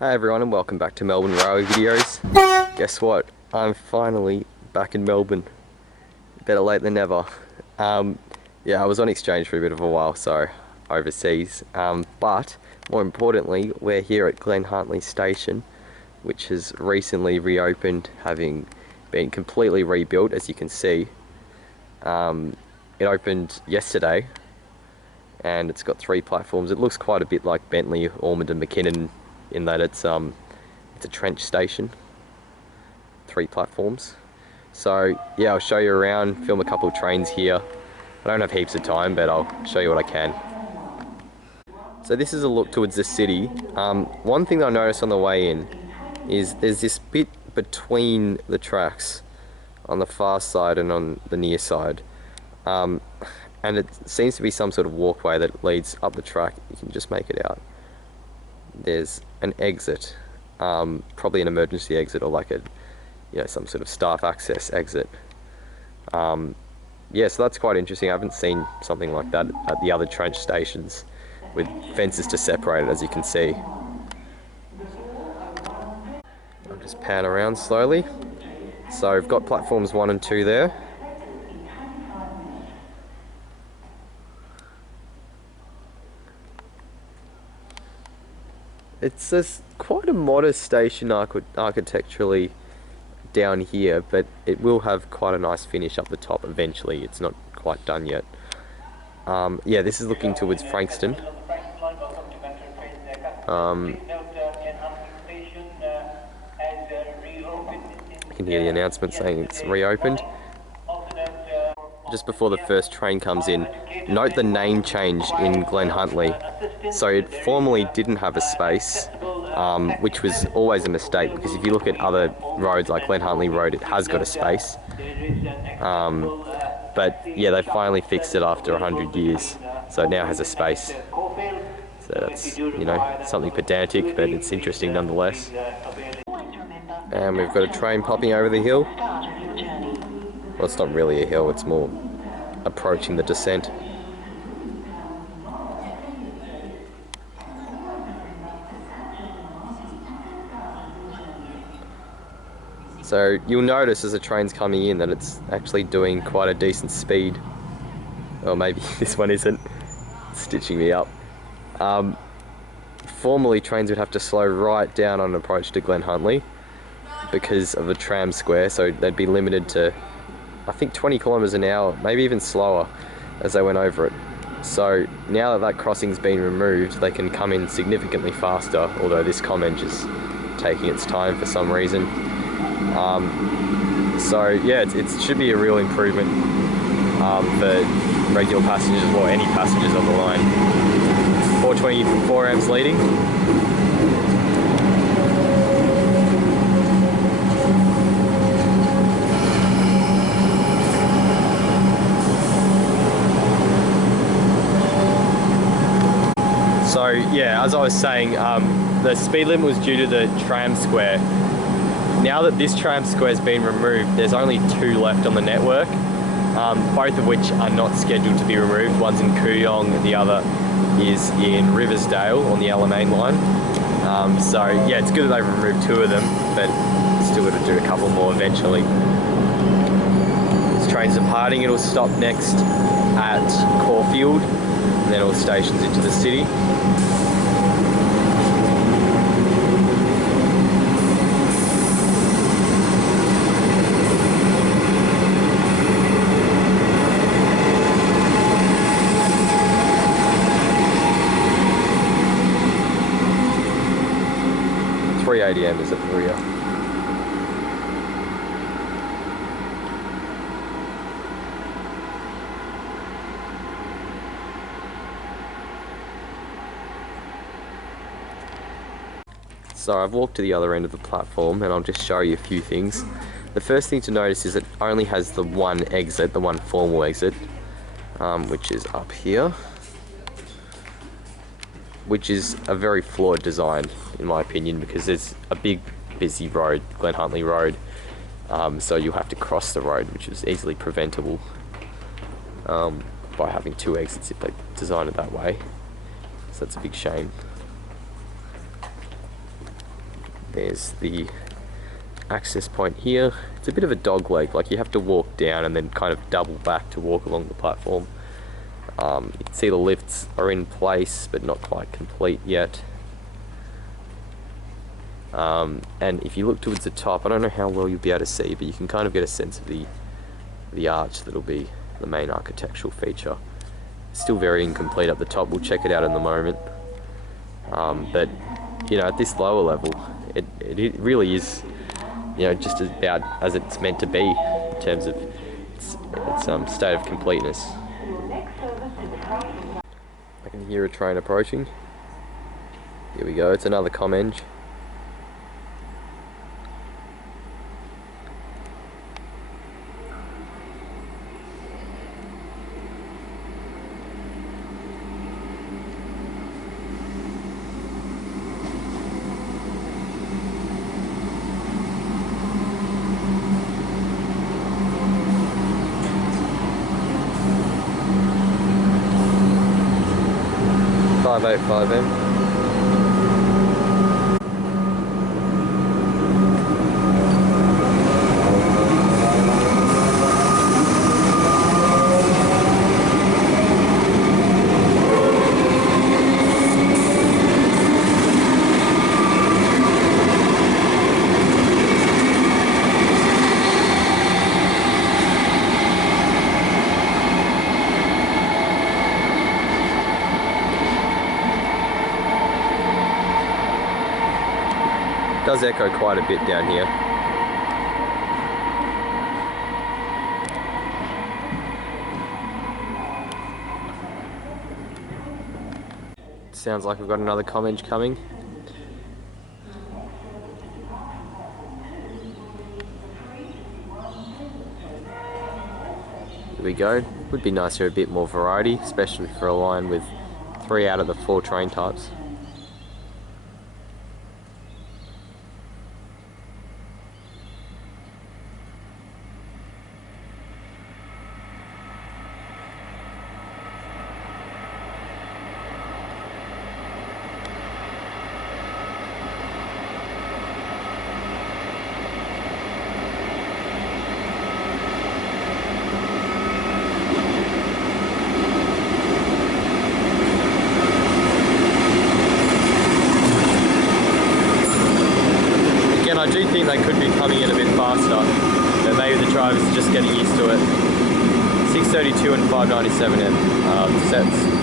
Hi everyone and welcome back to Melbourne Railway Videos. Guess what? I'm finally back in Melbourne. Better late than never. Yeah, I was on exchange for a bit of a while, so overseas. But more importantly, we're here at Glen Huntly Station, which has recently reopened, having been completely rebuilt, as you can see. It opened yesterday, and it's got 3 platforms. It looks quite a bit like Bentley, Ormond and McKinnon, in that it's a trench station, 3 platforms. So yeah, I'll show you around, film a couple of trains here. I don't have heaps of time, but I'll show you what I can. So this is a look towards the city. One thing that I noticed on the way in is there's this bit between the tracks on the far side and on the near side. And it seems to be some sort of walkway that leads up the track. You can just make it out. There's an exit, probably an emergency exit or like some sort of staff access exit. Yeah, so that's quite interesting. I haven't seen something like that at the other trench stations with fences to separate it, as you can see. I'll just pan around slowly. So we've got platforms 1 and 2 there. It's quite a modest station architecturally down here, but it will have quite a nice finish up the top eventually. It's not quite done yet. Yeah, this is looking towards Frankston. You can hear the announcement saying it's reopened. Just before the first train comes in, note the name change in Glen Huntly. So it formerly didn't have a space, which was always a mistake, because if you look at other roads like Glen Huntly Road, it has got a space. But yeah, they finally fixed it after 100 years, so it now has a space. So that's, something pedantic, but it's interesting nonetheless. And we've got a train popping over the hill. Well, it's not really a hill, it's more approaching the descent. So you'll notice as the train's coming in that it's actually doing quite a decent speed. Or maybe this one isn't. It's stitching me up. Formerly trains would have to slow right down on approach to Glen Huntly because of the tram square, so they'd be limited to, I think, 20 kilometers an hour, maybe even slower as they went over it. So now that that crossing's been removed, they can come in significantly faster, although this comment is taking its time for some reason. So yeah, it should be a real improvement for regular passengers, or any passengers on the line. 424 amps leading. So yeah, as I was saying, the speed limit was due to the tram square. Now that this tram square has been removed, there's only 2 left on the network, both of which are not scheduled to be removed. One's in Kooyong, the other is in Riversdale on the Alamein line. So yeah, it's good that they've removed 2 of them, but still got to do a couple more eventually. This train's departing. It'll stop next at Caulfield, and then all stations into the city. ADM is at the rear. So I've walked to the other end of the platform and I'll just show you a few things. The first thing to notice is it only has the one exit, the one formal exit, which is up here, which is a very flawed design in my opinion, because there's a big busy road, Glen Huntly Road, so you'll have to cross the road, which is easily preventable by having 2 exits if they design it that way. So that's a big shame. There's the access point here. It's a bit of a dog leg, like you have to walk down and then kind of double back to walk along the platform. You can see the lifts are in place but not quite complete yet. And if you look towards the top, I don't know how well you'll be able to see, but you can kind of get a sense of the arch that'll be the main architectural feature. Still very incomplete up the top. We'll check it out in a moment. But you know, at this lower level, it really is, you know, just about as it's meant to be in terms of its state of completeness. I can hear a train approaching. Here we go. It's another ComEng. M. Does echo quite a bit down here. Sounds like we've got another ComEng coming. Here we go. Would be nice to have a bit more variety, especially for a line with 3 out of the 4 train types. I do think they could be coming in a bit faster, but maybe the drivers are just getting used to it. 632 and 597 sets.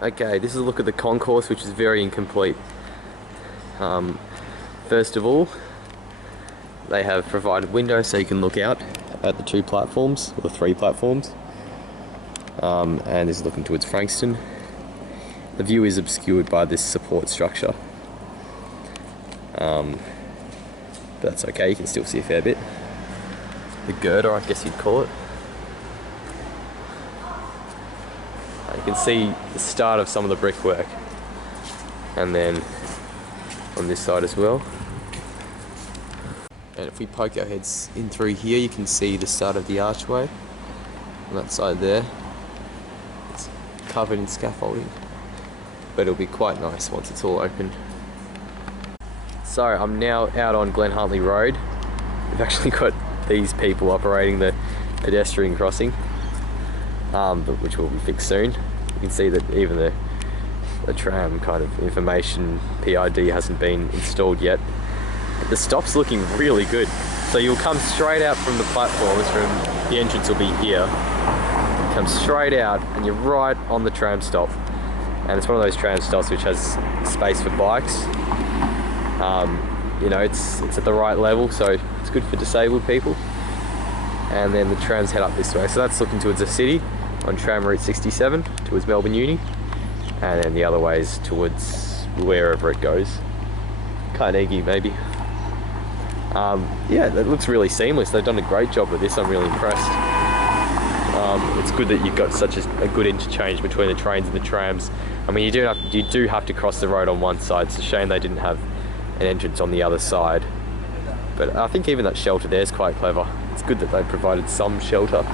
Okay, this is a look at the concourse, which is very incomplete. First of all, they have provided windows so you can look out at the 2 platforms, or the 3 platforms. And this is looking towards Frankston. The view is obscured by this support structure. But that's okay, you can still see a fair bit. The girder, I guess you'd call it. You can see the start of some of the brickwork, and then on this side as well. And if we poke our heads in through here, you can see the start of the archway on that side there. It's covered in scaffolding, but it'll be quite nice once it's all open. So I'm now out on Glen Huntly Road. We've actually got these people operating the pedestrian crossing, but which will be fixed soon. You can see that even the tram kind of information PID hasn't been installed yet. But the stop's looking really good. So you'll come straight out from the platforms, from the entrance will be here. You come straight out and you're right on the tram stop. And it's one of those tram stops which has space for bikes. You know, it's at the right level, so it's good for disabled people. And then the trams head up this way, so that's looking towards the city on tram route 67 towards Melbourne Uni, and then the other way is towards wherever it goes, Carnegie maybe. Yeah, that looks really seamless. They've done a great job with this. I'm really impressed. It's good that you've got such a good interchange between the trains and the trams. I mean, you do have to cross the road on one side. It's a shame they didn't have an entrance on the other side, but I think even that shelter there is quite clever. It's good that they provided some shelter.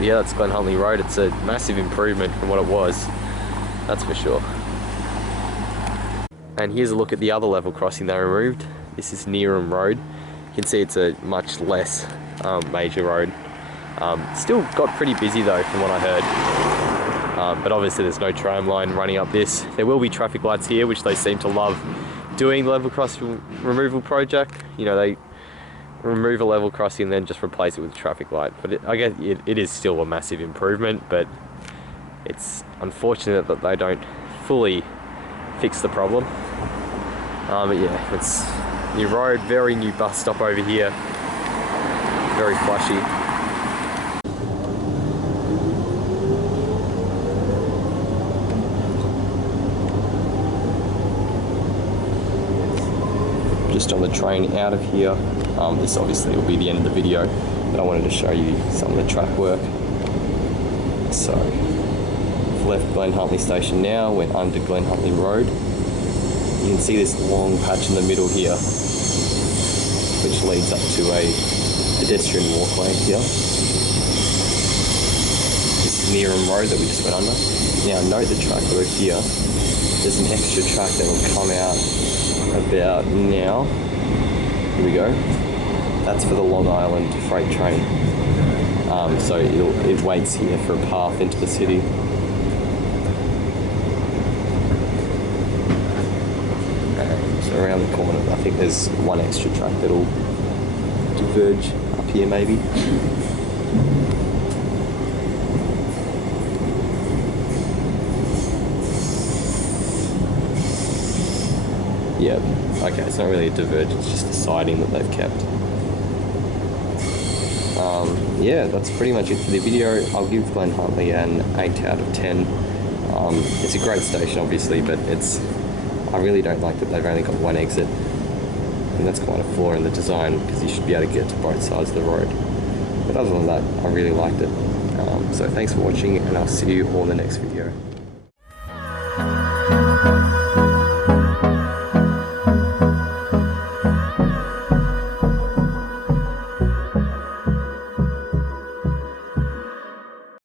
Yeah, that's Glen Huntly Road. It's a massive improvement from what it was, that's for sure. And here's a look at the other level crossing they removed. This is Neerim Road. You can see it's a much less major road. Still got pretty busy though, from what I heard. But obviously there's no tram line running up this. There will be traffic lights here, which they seem to love doing the level crossing removal project. You know, they remove a level crossing and then just replace it with a traffic light. But I guess it is still a massive improvement, but it's unfortunate that they don't fully fix the problem. But yeah, it's new road, very new bus stop over here. Very flashy. Just on the train out of here. This obviously will be the end of the video, but I wanted to show you some of the track work. So, I've left Glen Huntly Station now, went under Glen Huntly Road. You can see this long patch in the middle here, which leads up to a pedestrian walkway here. This is Neerim Road that we just went under. Now note the track work here. There's an extra track that will come out about now. Here we go. That's for the Long Island freight train. So it waits here for a path into the city. So around the corner, I think there's one extra track that'll diverge up here maybe. Yeah, okay, it's not really a diverge, it's just a siding that they've kept. Yeah, that's pretty much it for the video. I'll give Glen Huntly an 8 out of 10. It's a great station obviously, but I really don't like that they've only got one exit. And that's quite a flaw in the design, because you should be able to get to both sides of the road. But other than that, I really liked it. So thanks for watching, and I'll see you all in the next video.